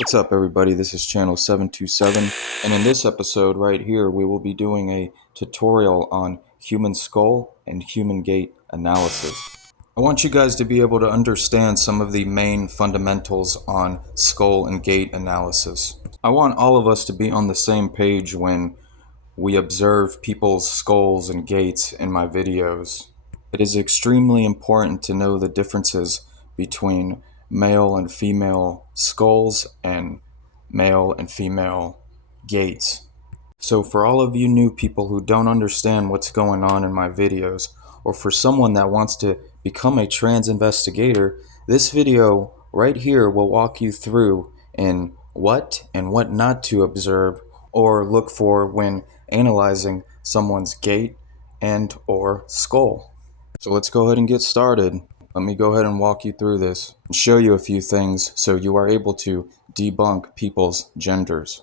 What's up, everybody? This is channel 727, and in this episode right here we will be doing a tutorial on human skull and human gait analysis. I want you guys to be able to understand some of the main fundamentals on skull and gait analysis. I want all of us to be on the same page when we observe people's skulls and gaits in my videos. It is extremely important to know the differences between male and female skulls and male and female gaits. So for all of you new people who don't understand what's going on in my videos, or for someone that wants to become a trans investigator, this video right here will walk you through in what and what not to observe or look for when analyzing someone's gait and or skull. So let's go ahead and get started. Let me go ahead and walk you through this and show you a few things so you are able to debunk people's genders.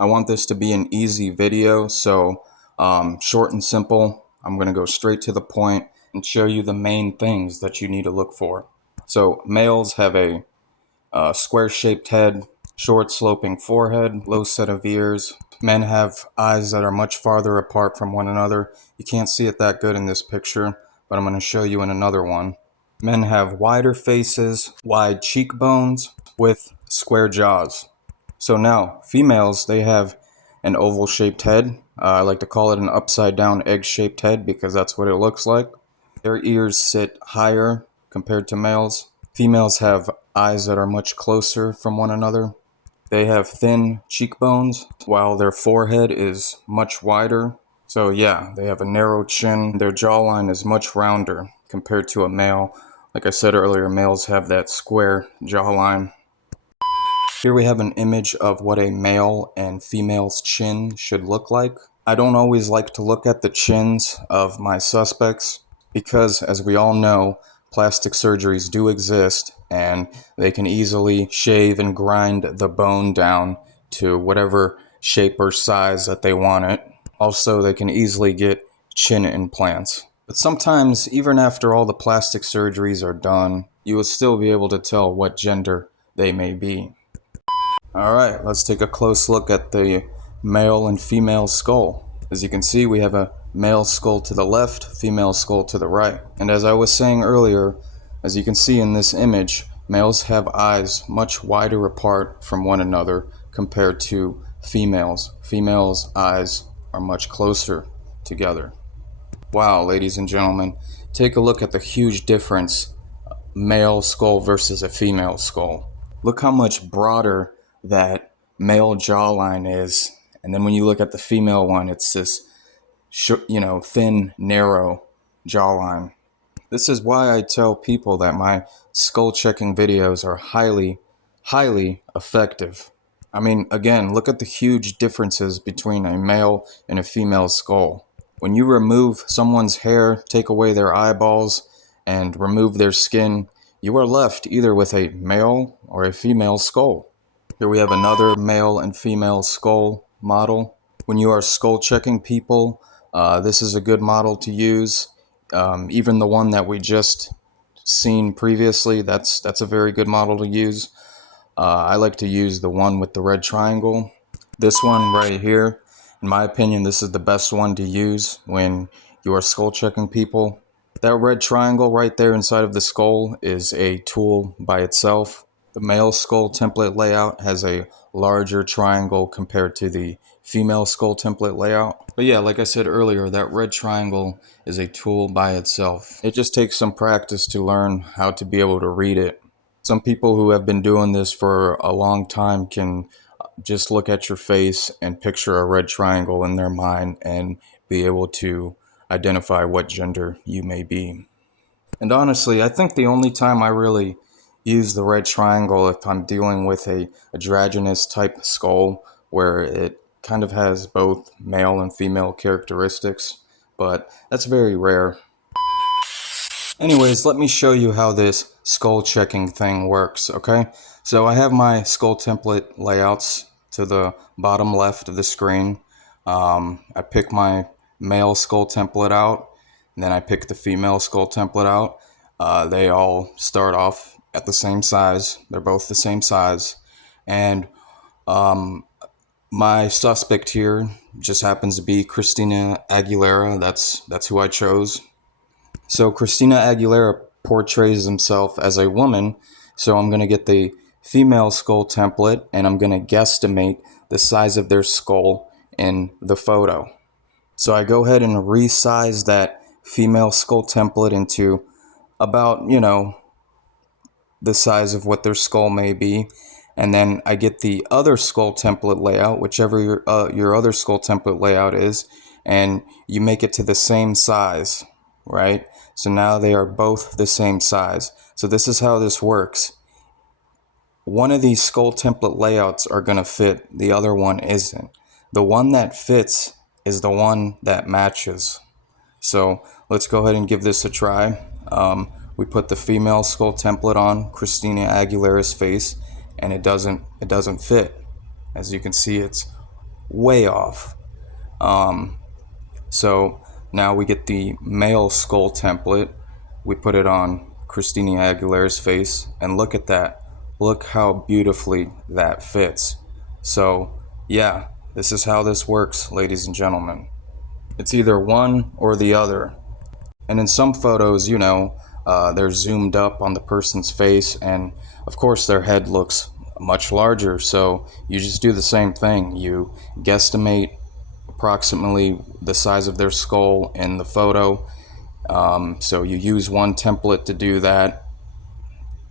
I want this to be an easy video, so short and simple. I'm going to go straight to the point and show you the main things that you need to look for. So males have a square-shaped head, short sloping forehead, low set of ears. Men have eyes that are much farther apart from one another. You can't see it that good in this picture, but I'm going to show you in another one. Men have wider faces, wide cheekbones, with square jaws. So now, females, they have an oval-shaped head. I like to call it an upside-down egg-shaped head because that's what it looks like. Their ears sit higher compared to males. Females have eyes that are much closer from one another. They have thin cheekbones, while their forehead is much wider. So yeah, they have a narrow chin. Their jawline is much rounder compared to a male. Like I said earlier, males have that square jawline. Here we have an image of what a male and female's chin should look like. I don't always like to look at the chins of my suspects because, as we all know, plastic surgeries do exist and they can easily shave and grind the bone down to whatever shape or size that they want it. Also, they can easily get chin implants. But sometimes, even after all the plastic surgeries are done, you will still be able to tell what gender they may be. Alright, let's take a close look at the male and female skull. As you can see, we have a male skull to the left, female skull to the right. And as I was saying earlier, as you can see in this image, males have eyes much wider apart from one another compared to females. Females' eyes are much closer together. Wow, ladies and gentlemen, take a look at the huge difference, male skull versus a female skull. Look how much broader that male jawline is, and then when you look at the female one, it's this thin, narrow jawline. This is why I tell people that my skull checking videos are highly effective. I mean, again, look at the huge differences between a male and a female skull. When you remove someone's hair, take away their eyeballs, and remove their skin, you are left either with a male or a female skull. Here we have another male and female skull model. When you are skull checking people, this is a good model to use. Even the one that we just seen previously, that's a very good model to use. I like to use the one with the red triangle. This one right here, in my opinion, this is the best one to use when you are skull checking people. That red triangle right there inside of the skull is a tool by itself. The male skull template layout has a larger triangle compared to the female skull template layout. But yeah, like I said earlier, that red triangle is a tool by itself. It just takes some practice to learn how to be able to read it. Some people who have been doing this for a long time can just look at your face and picture a red triangle in their mind and be able to identify what gender you may be. And honestly, I think the only time I really use the red triangle if I'm dealing with a androgynous type skull where it kind of has both male and female characteristics, but that's very rare. Anyways, let me show you how this skull checking thing works, okay? So I have my skull template layouts to the bottom left of the screen. I pick my male skull template out, and then I pick the female skull template out. They all start off at the same size. They're both the same size. And my suspect here just happens to be Christina Aguilera. That's who I chose. So Christina Aguilera portrays himself as a woman, so I'm going to get the female skull template and I'm going to guesstimate the size of their skull in the photo. So I go ahead and resize that female skull template into about, the size of what their skull may be. And then I get the other skull template layout, whichever your other skull template layout is, and you make it to the same size, right? So now they are both the same size. So this is how this works. One of these skull template layouts are going to fit, the other one isn't. The one that fits is the one that matches. So let's go ahead and give this a try. We put the female skull template on Christina Aguilera's face, and it doesn't fit. As you can see, it's way off. So now we get the male skull template. We put it on Christina Aguilera's face, and look at that. Look how beautifully that fits. So yeah, this is how this works, ladies and gentlemen. It's either one or the other. And in some photos, they're zoomed up on the person's face, and of course their head looks much larger. So you just do the same thing. You guesstimate approximately the size of their skull in the photo. So you use one template to do that,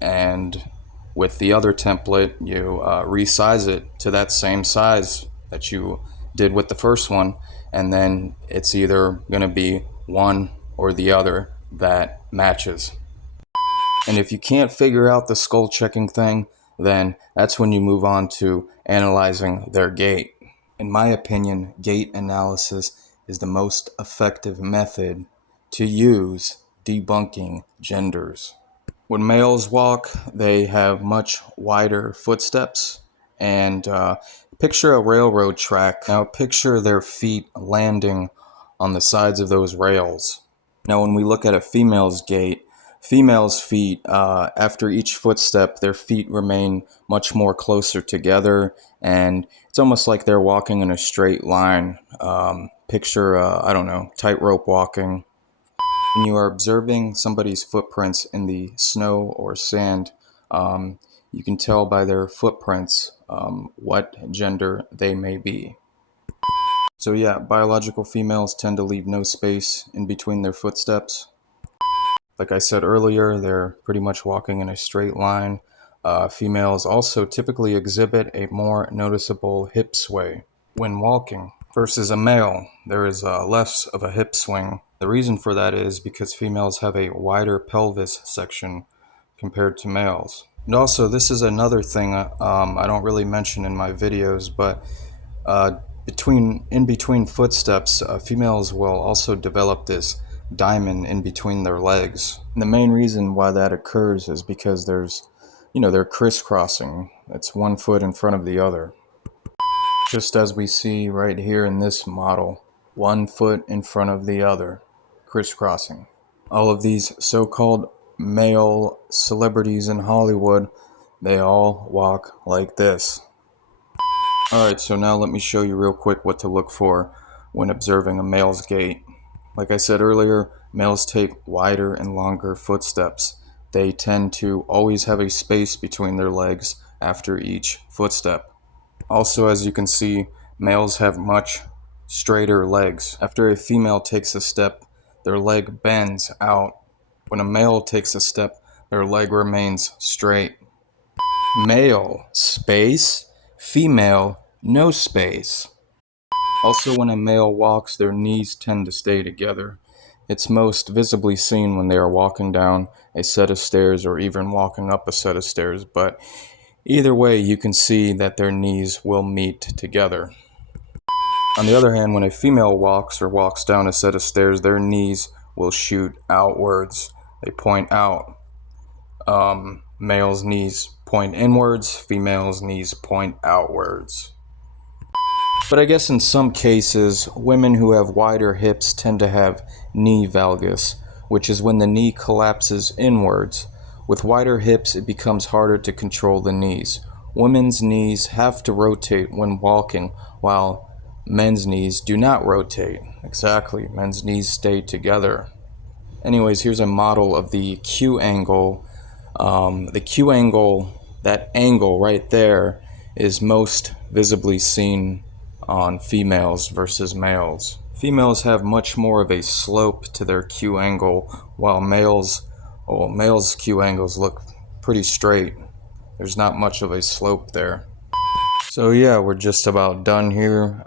and with the other template, you resize it to that same size that you did with the first one, and then it's either going to be one or the other that matches. And if you can't figure out the skull checking thing, then that's when you move on to analyzing their gait. In my opinion, gait analysis is the most effective method to use debunking genders. When males walk, they have much wider footsteps, and picture a railroad track. Now picture their feet landing on the sides of those rails. Now when we look at a female's gait, females' feet, after each footstep, their feet remain much more closer together, and it's almost like they're walking in a straight line. Picture, tightrope walking. When you are observing somebody's footprints in the snow or sand, you can tell by their footprints what gender they may be. So yeah, biological females tend to leave no space in between their footsteps. Like I said earlier, they're pretty much walking in a straight line. Females also typically exhibit a more noticeable hip sway when walking versus a male. There is less of a hip swing. The reason for that is because females have a wider pelvis section compared to males. And also, this is another thing I don't really mention in my videos, but in between footsteps, females will also develop this diamond in between their legs. And the main reason why that occurs is because they're crisscrossing. It's one foot in front of the other. Just as we see right here in this model, one foot in front of the other, crisscrossing. All of these so-called male celebrities in Hollywood, they all walk like this. Alright, so now let me show you real quick what to look for when observing a male's gait. Like I said earlier, males take wider and longer footsteps. They tend to always have a space between their legs after each footstep. Also, as you can see, males have much straighter legs. After a female takes a step, their leg bends out. When a male takes a step, their leg remains straight. Male, space. Female, no space. Also, when a male walks, their knees tend to stay together. It's most visibly seen when they are walking down a set of stairs or even walking up a set of stairs, but either way, you can see that their knees will meet together. On the other hand, when a female walks or walks down a set of stairs, their knees will shoot outwards. They point out. Males' knees point inwards, females' knees point outwards. But I guess in some cases, women who have wider hips tend to have knee valgus, which is when the knee collapses inwards. With wider hips, it becomes harder to control the knees. women's knees have to rotate when walking, while men's knees do not rotate. Exactly, men's knees stay together. Anyways, here's a model of the Q angle. The Q angle, that angle right there, is most visibly seen on females versus males. Females have much more of a slope to their Q angle, while males' Q angles look pretty straight. There's not much of a slope there. So yeah, we're just about done here.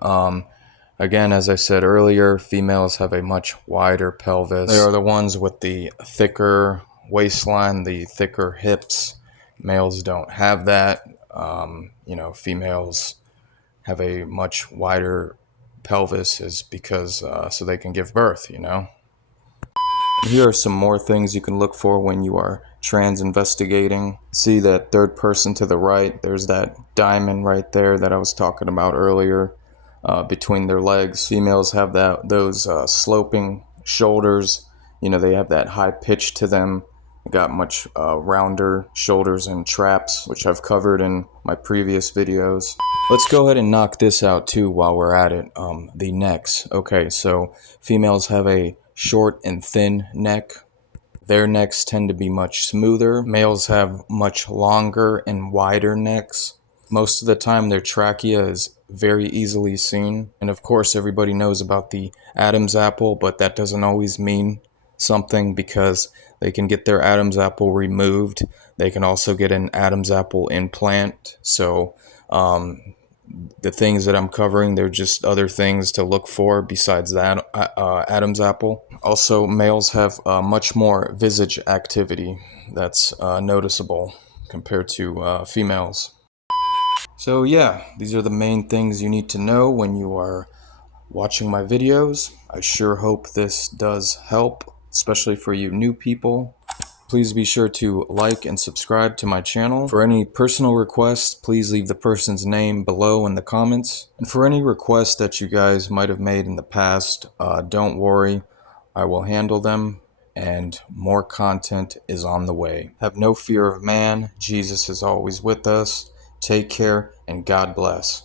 Again, as I said earlier, females have a much wider pelvis. They are the ones with the thicker waistline, the thicker hips. Males don't have that. Females have a much wider pelvis is because so they can give birth, Here are some more things you can look for when you are trans investigating. See that third person to the right, there's that diamond right there that I was talking about earlier between their legs. Females have those sloping shoulders. They have that high pitch to them. They got much rounder shoulders and traps, which I've covered in my previous videos. Let's go ahead and knock this out too while we're at it. The necks. Okay, so females have a short and thin neck. Their necks tend to be much smoother. Males have much longer and wider necks. Most of the time their trachea is very easily seen. And of course everybody knows about the Adam's apple, but that doesn't always mean something because they can get their Adam's apple removed. They can also get an Adam's apple implant. So the things that I'm covering, they're just other things to look for besides that Adam's apple. Also, males have much more visage activity that's noticeable compared to females. So yeah, these are the main things you need to know when you are watching my videos. I sure hope this does help, especially for you new people. Please be sure to like and subscribe to my channel. For any personal requests, please leave the person's name below in the comments. And for any requests that you guys might have made in the past, don't worry, I will handle them, and more content is on the way. Have no fear of man. Jesus is always with us. Take care, and God bless.